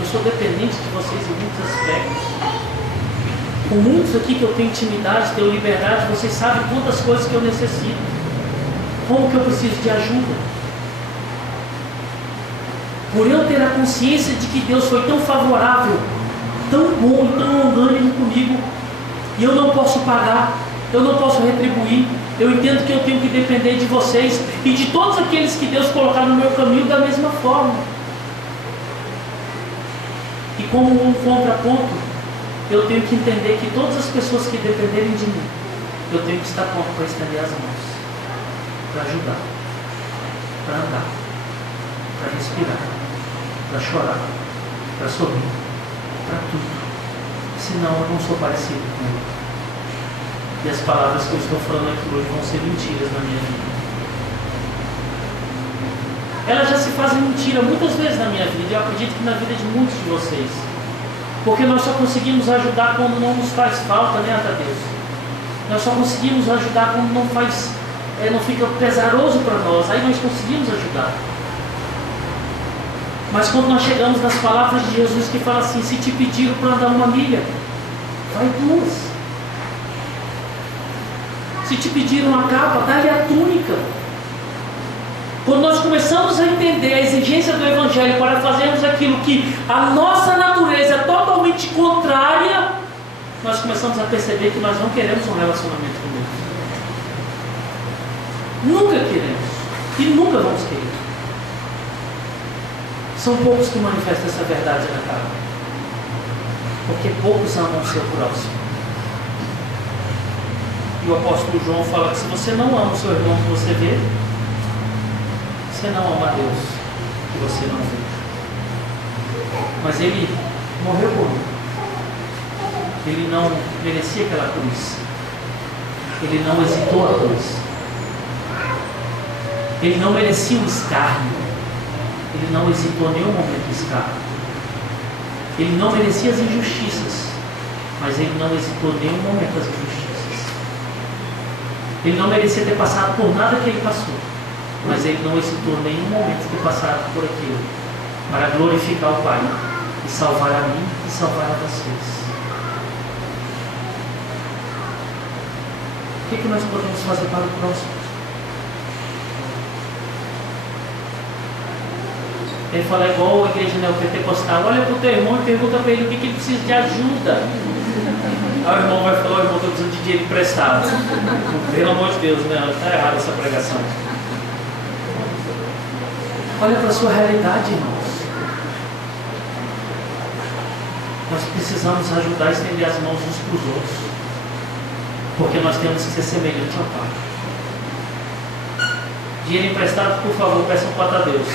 Eu sou dependente de vocês em muitos aspectos. Com muitos aqui que eu tenho intimidade, tenho liberdade, vocês sabem quantas coisas que eu necessito, como que eu preciso de ajuda. Por eu ter a consciência de que Deus foi tão favorável, tão bom e tão longânimo comigo, e eu não posso pagar, eu não posso retribuir, eu entendo que eu tenho que depender de vocês e de todos aqueles que Deus colocar no meu caminho da mesma forma. E como um contraponto, eu tenho que entender que todas as pessoas que dependerem de mim, eu tenho que estar pronto para estender as mãos, para ajudar, para andar, para respirar, para chorar, para sorrir, para tudo. Senão eu não sou parecido com Ele. E as palavras que eu estou falando aqui hoje vão ser mentiras na minha vida. Elas já se fazem mentira muitas vezes na minha vida, eu acredito que na vida de muitos de vocês. Porque nós só conseguimos ajudar quando não nos faz falta, né, Deus? Nós só conseguimos ajudar quando não fica pesaroso para nós, aí nós conseguimos ajudar. Mas quando nós chegamos nas palavras de Jesus que fala assim: se te pediram para andar 1 milha, vai 2. Se te pediram a capa, dá-lhe a túnica. Quando nós começamos a entender a exigência do Evangelho para fazermos aquilo que a nossa natureza é totalmente contrária, nós começamos a perceber que nós não queremos um relacionamento com Deus. Nunca queremos. E nunca vamos querer. São poucos que manifestam essa verdade na cara. Porque poucos amam o seu próximo. E o apóstolo João fala que se você não ama o seu irmão que você vê, você não ama a Deus que você não vê. Mas ele morreu por mim. Ele não merecia aquela cruz. Ele não hesitou a cruz. Ele não merecia o escárnio. Ele não hesitou em nenhum momento o escárnio. Ele não merecia as injustiças, mas ele não hesitou em nenhum momento as injustiças. Ele não merecia ter passado por nada que ele passou, mas ele não hesitou em nenhum momento ter passado por aquilo, para glorificar o Pai e salvar a mim e salvar a vocês. O que nós podemos fazer para o próximo? Ele fala igual a igreja neopentecostal: olha para o teu irmão e pergunta para ele o que ele precisa de ajuda. Aí o irmão vai falar: o irmão, estou precisando de dinheiro emprestado. Pelo amor de Deus, né? Está errada essa pregação. Olha para a sua realidade, irmãos. Nós precisamos ajudar a estender as mãos uns para os outros, porque nós temos que ser semelhantes ao Pai. Dinheiro emprestado, por favor, peçam para Deus.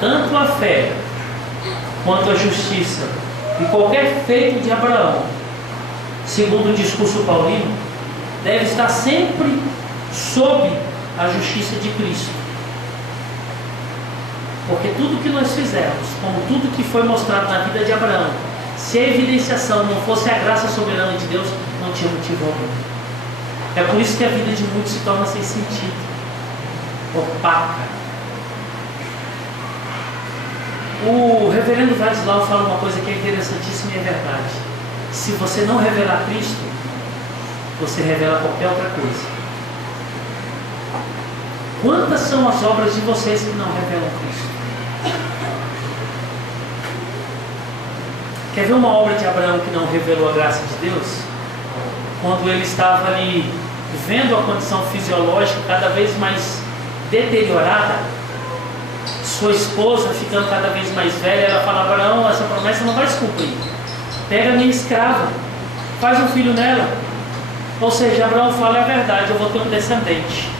Tanto a fé quanto a justiça e qualquer feito de Abraão, segundo o discurso paulino, deve estar sempre sob a justiça de Cristo. Porque tudo que nós fizermos, como tudo que foi mostrado na vida de Abraão, se a evidenciação não fosse a graça soberana de Deus, não tinha motivo algum. É por isso que a vida de muitos se torna sem sentido, opaca. O reverendo Vadislau fala uma coisa que é interessantíssima e é verdade: se você não revelar Cristo, você revela qualquer outra coisa. Quantas são as obras de vocês que não revelam Cristo? Quer ver uma obra de Abraão que não revelou a graça de Deus? Quando ele estava ali vendo a condição fisiológica cada vez mais deteriorada, sua esposa ficando cada vez mais velha, ela fala: Abraão, essa promessa não vai se cumprir. Pega minha escrava, faz um filho nela. Ou seja, Abraão fala: é verdade, eu vou ter um descendente.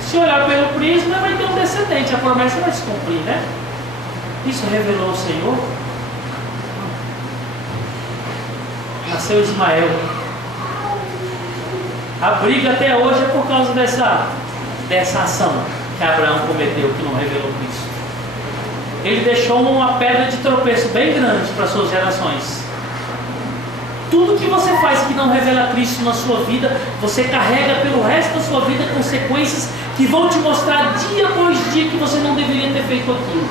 Se olhar pelo prisma, vai ter um descendente, a promessa vai se cumprir, né? Isso revelou o Senhor. Nasceu Ismael. A briga até hoje é por causa dessa ação que Abraão cometeu, que não revelou Cristo. Ele deixou uma pedra de tropeço bem grande para suas gerações. Tudo que você faz que não revela Cristo na sua vida, você carrega pelo resto da sua vida consequências que vão te mostrar dia após dia que você não deveria ter feito aquilo.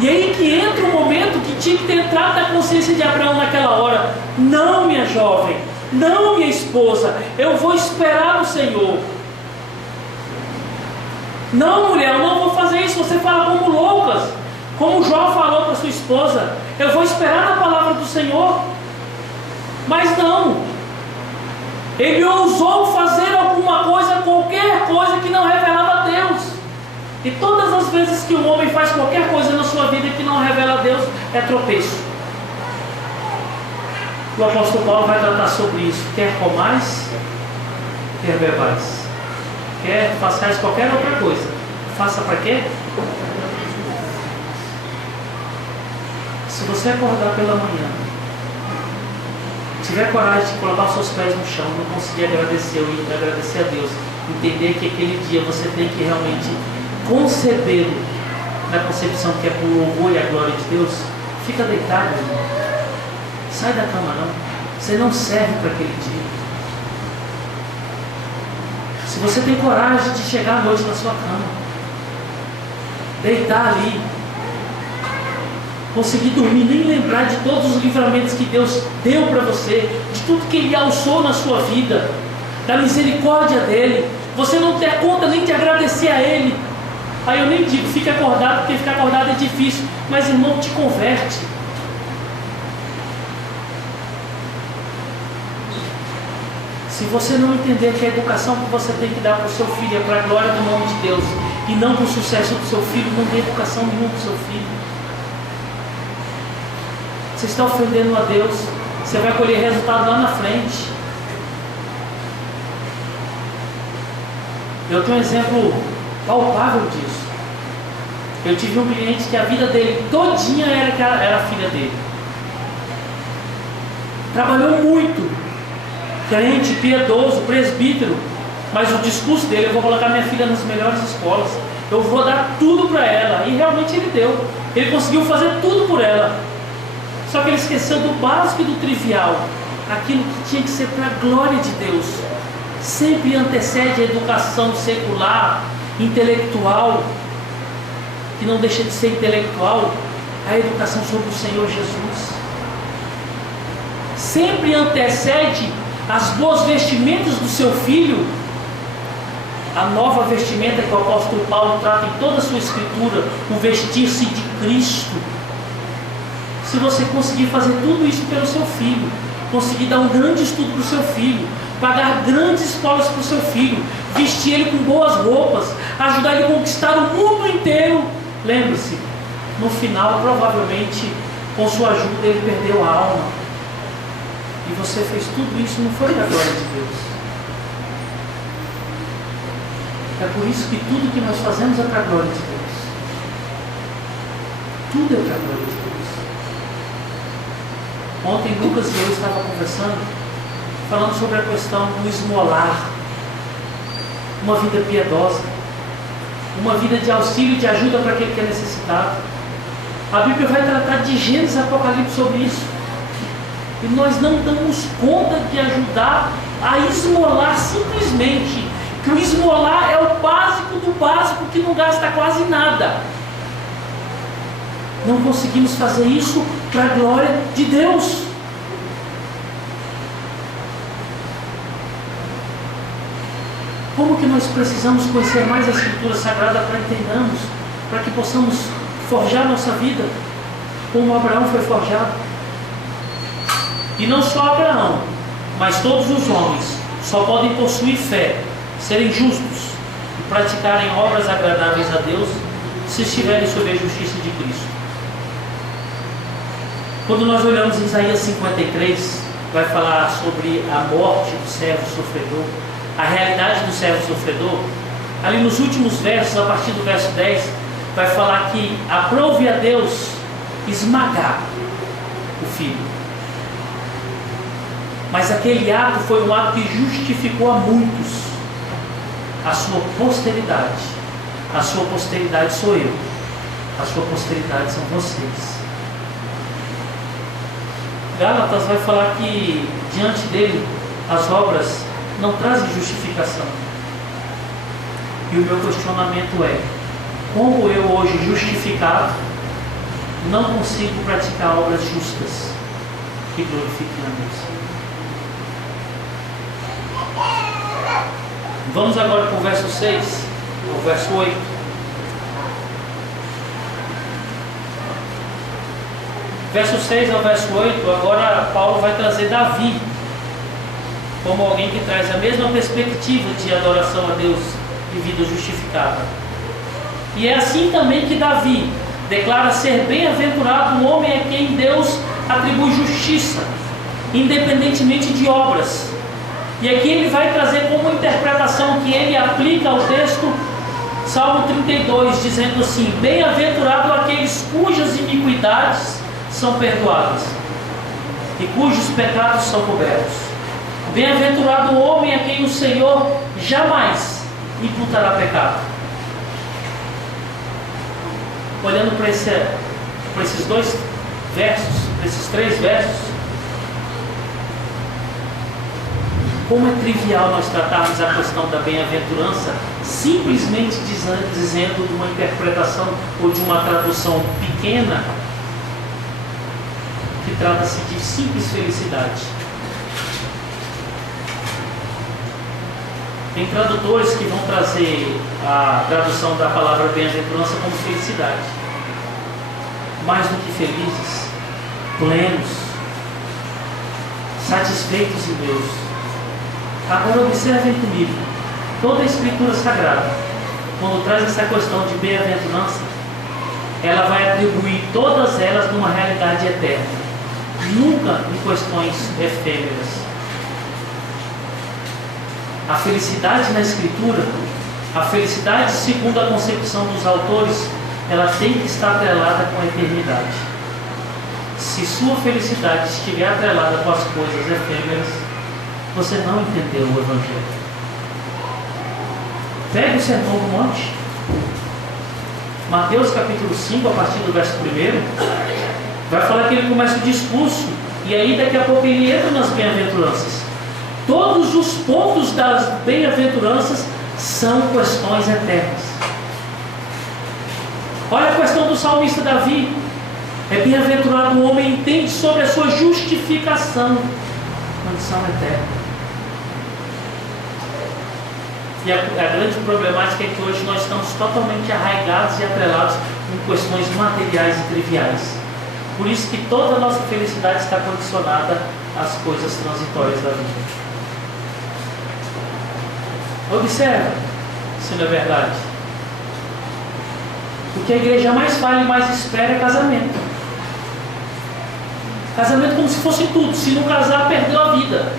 E aí que entra o momento que tinha que ter entrado na consciência de Abraão naquela hora: não, minha jovem, não, minha esposa, eu vou esperar no Senhor. Não, mulher, eu não vou fazer isso. Você fala como loucas, como Jó falou para sua esposa: eu vou esperar na palavra do Senhor. Mas não, ele ousou fazer alguma coisa, qualquer coisa que não revelava a Deus. E todas as vezes que o homem faz qualquer coisa na sua vida que não revela a Deus, é tropeço. O apóstolo Paulo vai tratar sobre isso: quer comais, quer bebais, quer façais qualquer outra coisa, faça para quê? Se você acordar pela manhã, tiver coragem de colocar os seus pés no chão, não conseguir agradecer a Deus, entender que aquele dia você tem que realmente concebê-lo na concepção que é por louvor e a glória de Deus, fica deitado, irmão. Sai da cama não. Você não serve para aquele dia. Se você tem coragem de chegar à noite na sua cama, deitar ali, conseguir dormir, nem lembrar de todos os livramentos que Deus deu para você, de tudo que Ele alçou na sua vida, da misericórdia dEle, você não ter conta nem de agradecer a Ele. Aí eu nem digo, fique acordado, porque ficar acordado é difícil, mas irmão, te converte. Se você não entender que a educação que você tem que dar para o seu filho é para a glória do nome de Deus, e não para o sucesso do seu filho, não dê educação nenhuma para o seu filho. Você está ofendendo a Deus, você vai colher resultado lá na frente. Eu tenho um exemplo palpável disso. Eu tive um cliente que a vida dele todinha era a filha dele. Trabalhou muito, crente, piedoso, presbítero, mas o discurso dele: eu vou colocar minha filha nas melhores escolas, eu vou dar tudo para ela. E realmente ele deu. Ele conseguiu fazer tudo por ela. Só que ele esqueceu do básico e do trivial. Aquilo que tinha que ser para a glória de Deus. Sempre antecede a educação secular, intelectual, que não deixa de ser intelectual, a educação sobre o Senhor Jesus. Sempre antecede as boas vestimentas do seu filho, a nova vestimenta que o apóstolo Paulo trata em toda a sua escritura, o vestir-se de Cristo. Se você conseguir fazer tudo isso pelo seu filho, conseguir dar um grande estudo para o seu filho, pagar grandes escolas para o seu filho, vestir ele com boas roupas, ajudar ele a conquistar o mundo inteiro, lembre-se, no final, provavelmente, com sua ajuda, ele perdeu a alma. E você fez tudo isso, não foi para a glória de Deus. É por isso que tudo que nós fazemos é para a glória de Deus. Tudo é para a glória de Deus. Ontem Lucas e eu estávamos conversando, falando sobre a questão do esmolar, uma vida piedosa, uma vida de auxílio e de ajuda para aquele que é necessitado. A Bíblia vai tratar de Gênesis e Apocalipse sobre isso. E nós não damos conta de ajudar a esmolar simplesmente. Que o esmolar é o básico do básico, que não gasta quase nada. Não conseguimos fazer isso para a glória de Deus. Como que nós precisamos conhecer mais a Escritura Sagrada para entendermos, para que possamos forjar nossa vida como Abraão foi forjado? E não só Abraão, mas todos os homens só podem possuir fé, serem justos e praticarem obras agradáveis a Deus se estiverem sob a justiça de Cristo. Quando nós olhamos em Isaías 53, vai falar sobre a morte do servo sofredor, a realidade do servo sofredor. Ali nos últimos versos, a partir do verso 10, vai falar que aprove a Deus esmagar o filho. Mas aquele ato foi um ato que justificou a muitos. A sua posteridade. A sua posteridade sou eu. A sua posteridade são vocês. Gálatas vai falar que diante dele as obras não trazem justificação. E o meu questionamento é: como eu hoje justificado não consigo praticar obras justas que glorifiquem a Deus? Vamos agora para o verso 6 ao verso 8. Verso 6 ao verso 8, agora Paulo vai trazer Davi como alguém que traz a mesma perspectiva de adoração a Deus e vida justificada. E é assim também que Davi declara ser bem-aventurado o homem a quem Deus atribui justiça, independentemente de obras. E aqui ele vai trazer como interpretação que ele aplica ao texto Salmo 32, dizendo assim: bem-aventurado aqueles cujas iniquidades são perdoadas e cujos pecados são cobertos. Bem-aventurado o homem a quem o Senhor jamais imputará pecado. Olhando para esses dois versos, para esses três versos, como é trivial nós tratarmos a questão da bem-aventurança simplesmente dizendo de uma interpretação ou de uma tradução pequena que trata-se de simples felicidade. Tem tradutores que vão trazer a tradução da palavra bem-aventurança como felicidade. Mais do que felizes, plenos, satisfeitos em Deus. Agora observem comigo, toda a Escritura Sagrada, quando traz essa questão de bem-aventurança, ela vai atribuir todas elas numa realidade eterna. nunca em questões efêmeras. A felicidade na Escritura, a felicidade segundo a concepção dos autores, ela tem que estar atrelada com a eternidade. Se sua felicidade estiver atrelada com as coisas efêmeras, você não entendeu o Evangelho. Pegue o Sermão do Monte, Mateus capítulo 5, a partir do verso 1, vai falar que ele começa o discurso, e aí daqui a pouco ele entra nas bem-aventuranças. Todos os pontos das bem-aventuranças são questões eternas. Olha a questão do salmista Davi. É bem-aventurado o homem que entende sobre a sua justificação, condição eterna. E a grande problemática é que hoje nós estamos totalmente arraigados e atrelados em questões materiais e triviais. Por isso que toda a nossa felicidade está condicionada às coisas transitórias da vida. Observa se não é verdade. O que a igreja mais fala e mais espera é casamento. Casamento como se fosse tudo. Se não casar, perdeu a vida.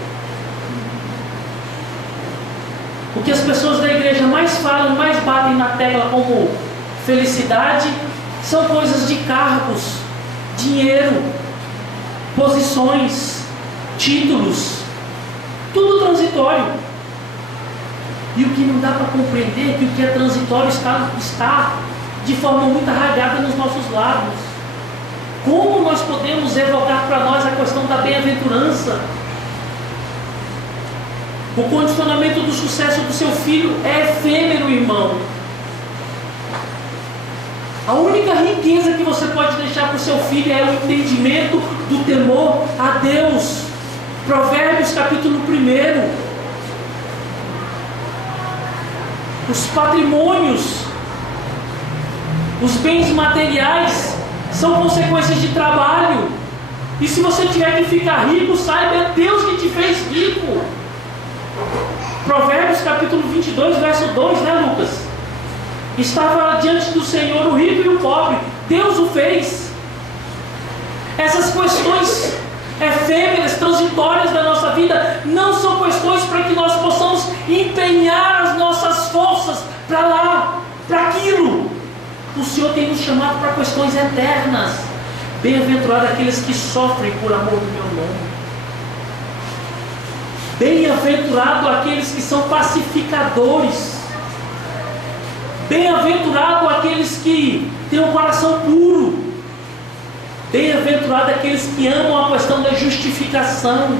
O que as pessoas da igreja mais falam, mais batem na tecla como felicidade, são coisas de cargos, dinheiro, posições, títulos, tudo transitório. E o que não dá para compreender é que o que é transitório está de forma muito arraigada nos nossos lábios. Como nós podemos evocar para nós a questão da bem-aventurança? O condicionamento do sucesso do seu filho é efêmero, irmão. A única riqueza que você pode deixar para o seu filho é o entendimento do temor a Deus. Provérbios capítulo 1. Os patrimônios, os bens materiais são consequências de trabalho. E se você tiver que ficar rico, saiba, é Deus que te fez rico. Provérbios capítulo 22, verso 2, né, Lucas? Estava diante do Senhor o rico e o pobre. Deus o fez. Essas questões efêmeras, transitórias da nossa vida, não são questões para que nós possamos empenhar as nossas forças para lá, para aquilo. O Senhor tem nos chamado para questões eternas. Bem-aventurado aqueles que sofrem por amor do meu nome. Bem-aventurado aqueles que são pacificadores. Bem-aventurado aqueles que têm um coração puro. Bem-aventurado aqueles que amam a questão da justificação.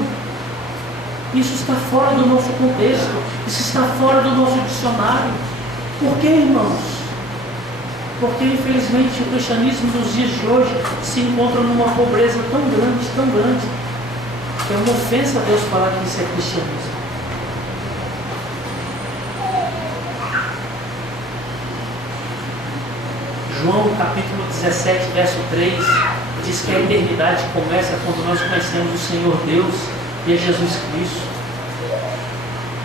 Isso está fora do nosso contexto. Isso está fora do nosso dicionário. Por quê, irmãos? Porque infelizmente o cristianismo dos dias de hoje se encontra numa pobreza tão grande, que é uma ofensa a Deus falar que isso é cristianismo. João capítulo 17, verso 3, diz que a eternidade começa quando nós conhecemos o Senhor Deus e a Jesus Cristo.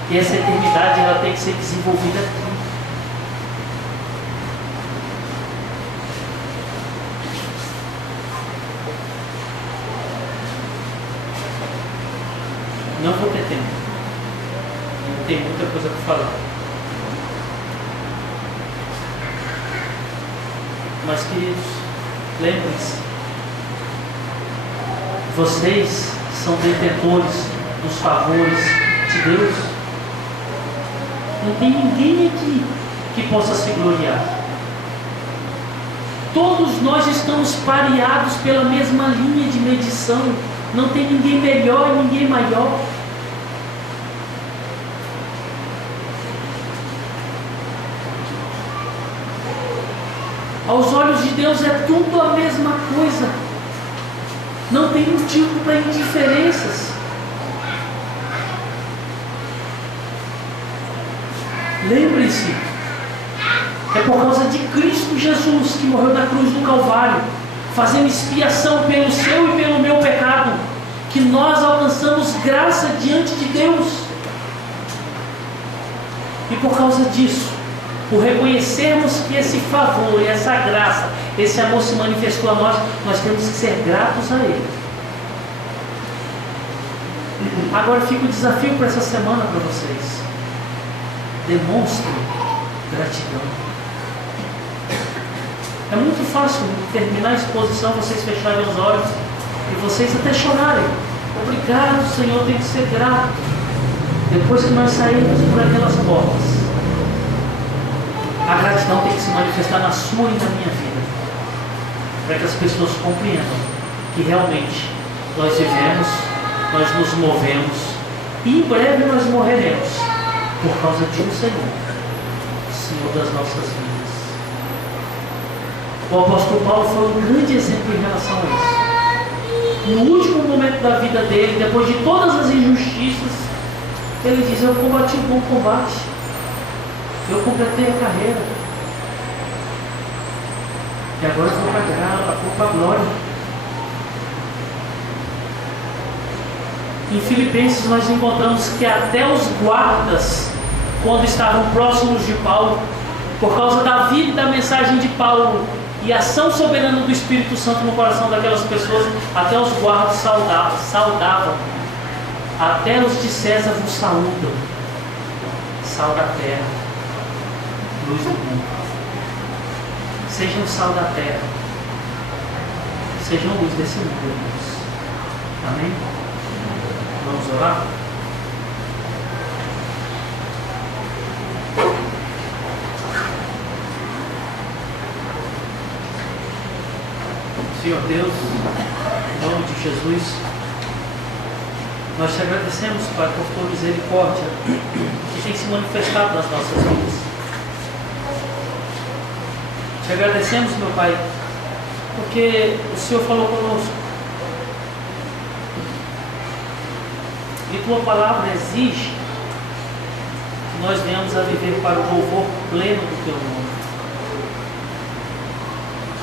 E essa eternidade ela tem que ser desenvolvida aqui. Não vou ter tempo. Não tem muita coisa para falar. Mas, queridos, lembrem-se, vocês são detentores dos favores de Deus. Não tem ninguém aqui que possa se gloriar. Todos nós estamos pareados pela mesma linha de medição. Não tem ninguém melhor e ninguém maior. Aos olhos de Deus é tudo a mesma coisa. Não tem motivo para indiferenças. Lembre-se, é por causa de Cristo Jesus que morreu na cruz do Calvário, fazendo expiação pelo seu e pelo meu pecado, que nós alcançamos graça diante de Deus. E por causa disso, por reconhecermos que esse favor e essa graça, esse amor se manifestou a nós, nós temos que ser gratos a Ele. Agora fica o desafio para essa semana para vocês. Demonstrem gratidão. É muito fácil terminar a exposição, vocês fecharem os olhos e vocês até chorarem. Obrigado, Senhor, tem que ser grato. Depois que nós sairmos por aquelas portas, a gratidão tem que se manifestar na sua e na minha vida, para que as pessoas compreendam que realmente nós vivemos, nós nos movemos e em breve nós morreremos por causa de um Senhor, Senhor das nossas vidas. O apóstolo Paulo foi um grande exemplo em relação a isso. No último momento da vida dele, depois de todas as injustiças, ele diz: eu combati o bom combate, eu completei a carreira, e agora eu vou para a glória. Em Filipenses nós encontramos que até os guardas, quando estavam próximos de Paulo, por causa da vida e da mensagem de Paulo e a ação soberana do Espírito Santo no coração daquelas pessoas, até os guardas saudavam. Até os de César vos saúdam. Sal da terra, luz do mundo. Sejam sal da terra, sejam luz desse mundo, irmãos. Amém? Vamos orar? Senhor Deus, em nome de Jesus, nós te agradecemos, Pai, por tua misericórdia que tem se manifestado nas nossas vidas. Te agradecemos, meu Pai, porque o Senhor falou conosco. E tua palavra exige que nós venhamos a viver para o louvor pleno do teu nome.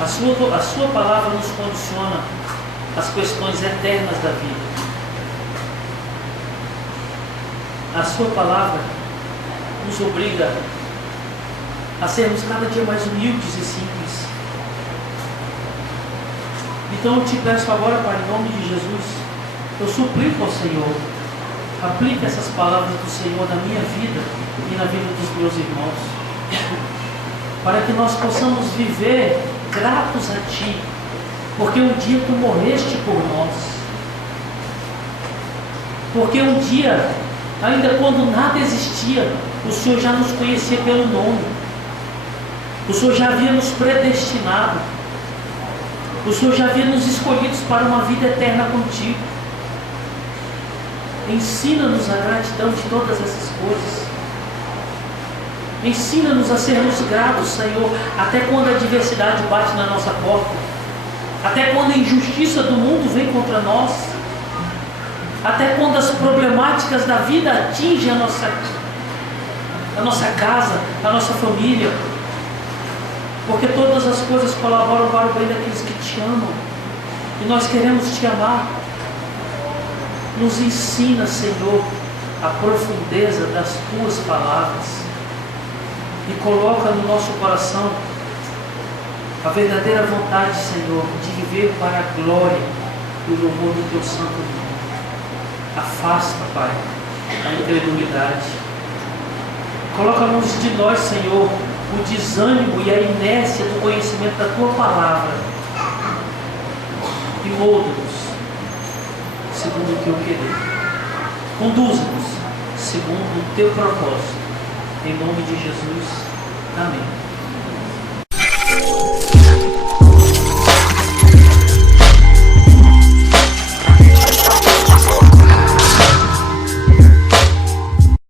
A sua palavra nos condiciona às questões eternas da vida. A sua palavra nos obriga a sermos cada dia mais humildes e simples. Então eu te peço agora, Pai, em nome de Jesus, eu suplico ao Senhor, aplique essas palavras do Senhor na minha vida e na vida dos meus irmãos, para que nós possamos viver gratos a Ti, porque um dia Tu morreste por nós, porque um dia, ainda quando nada existia, o Senhor já nos conhecia pelo nome, o Senhor já havia nos predestinado, o Senhor já havia nos escolhidos para uma vida eterna contigo. Ensina-nos a gratidão de todas essas coisas. Ensina-nos a sermos gratos, Senhor, até quando a adversidade bate na nossa porta, até quando a injustiça do mundo vem contra nós, até quando as problemáticas da vida atingem a nossa casa, a nossa família, porque todas as coisas colaboram para o bem daqueles que te amam, e nós queremos te amar. Nos ensina, Senhor, a profundeza das tuas palavras, e coloca no nosso coração a verdadeira vontade, Senhor, de viver para a glória e o louvor do teu santo nome. Afasta, Pai, a incredulidade. Coloca longe de nós, Senhor, o desânimo e a inércia do conhecimento da tua palavra, e molda-nos segundo o teu querer. Conduza-nos segundo o teu propósito. Em nome de Jesus. Amém.